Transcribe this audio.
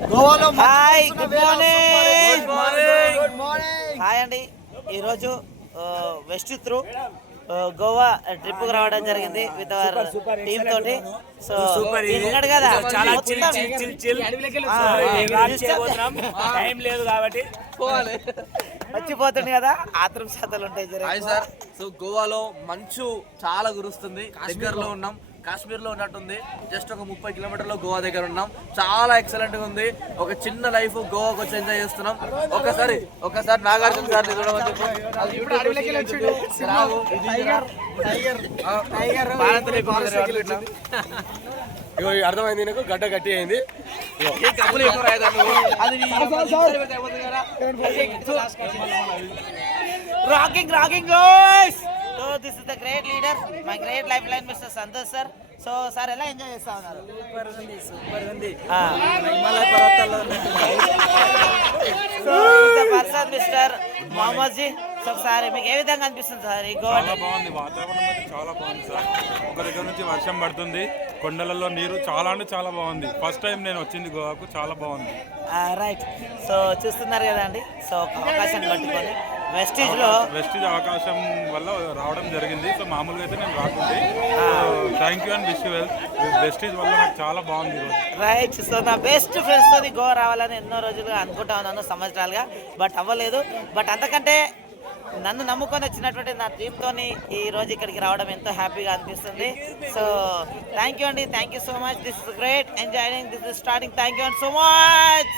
గోవాలో hi good morning. Morning hi అండి. ఈరోజు వెస్ట్ త్రూ గోవా ట్రిప్ కు రావడం జరిగింది విత్ అవర్ టీమ్ తోటి. సో ఉన్నాడు కదా టైం లేదు కాబట్టి మర్చిపోతుంది కదా ఆత్రం శాతాలు ఉంటాయి. సార్ సో గోవాలో మంచు చాలా కురుస్తుంది. దగ్గరలో ఉన్నాం, కాశ్మీర్ లో ఉన్నట్టుంది. జస్ట్ ఒక 30 కిలోమీటర్లో గోవా దగ్గర ఉన్నాం. చాలా ఎక్సలెంట్ గా ఉంది. ఒక చిన్న లైఫ్ గోవాకి వచ్చి ఎంజాయ్ చేస్తున్నాం. ఒకసారి నాగార్జున సార్ అర్థమైంది, నాకు గడ్డ గట్టి అయింది. Rocking guys. So this is the great leader, my great lifeline, Mr. Santosh sir. So sir ఎలా ఎంజాయ్ చేస్తా ఉన్నారు? సూపర్ ఉంది. హిమాలయ పర్వతాల్లో so is the person mister Mohammed ji. So sir మీకు ఏ విధంగా అనిపిస్తుంది సార్ ఈ గోవా? చాలా బాగుంది, వాతావరణం అయితే చాలా బాగుంది సార్. ఒక దగ్గర నుంచి వర్షం పడుతుంది, కొండలలో నీరు చాలా అంటే చాలా బాగుంది. ఫస్ట్ టైం నేను వచ్చింది గోవాకు, చాలా బాగుంది. రైట్. సో చూస్తున్నారు కదండి. సో ఒక అవకాశాన్ని పట్టుకొని వెస్టీజ్ అవకాశం వల్ల రావడం జరిగింది. సో మామూలుగా అయితే నేను రాకుంటే thank you and wish you well. Vestige వల్ల నాకు చాలా బాగుంది ఈరోజు. రైట్. సో నా బెస్ట్ ఫ్రెండ్స్ తోని గోవా రావాలని ఎన్నో రోజులుగా అనుకుంటా ఉన్నాను, సంవత్సరాలుగా, బట్ అవ్వలేదు. బట్ అంతకంటే నన్ను నమ్ముకొని వచ్చినటువంటి నా టీంతో ఈ రోజు ఇక్కడికి రావడం ఎంతో హ్యాపీగా అనిపిస్తుంది. సో థ్యాంక్ యూ అండి, thank you so much. This is great enjoying, this is starting. Thank you and so much.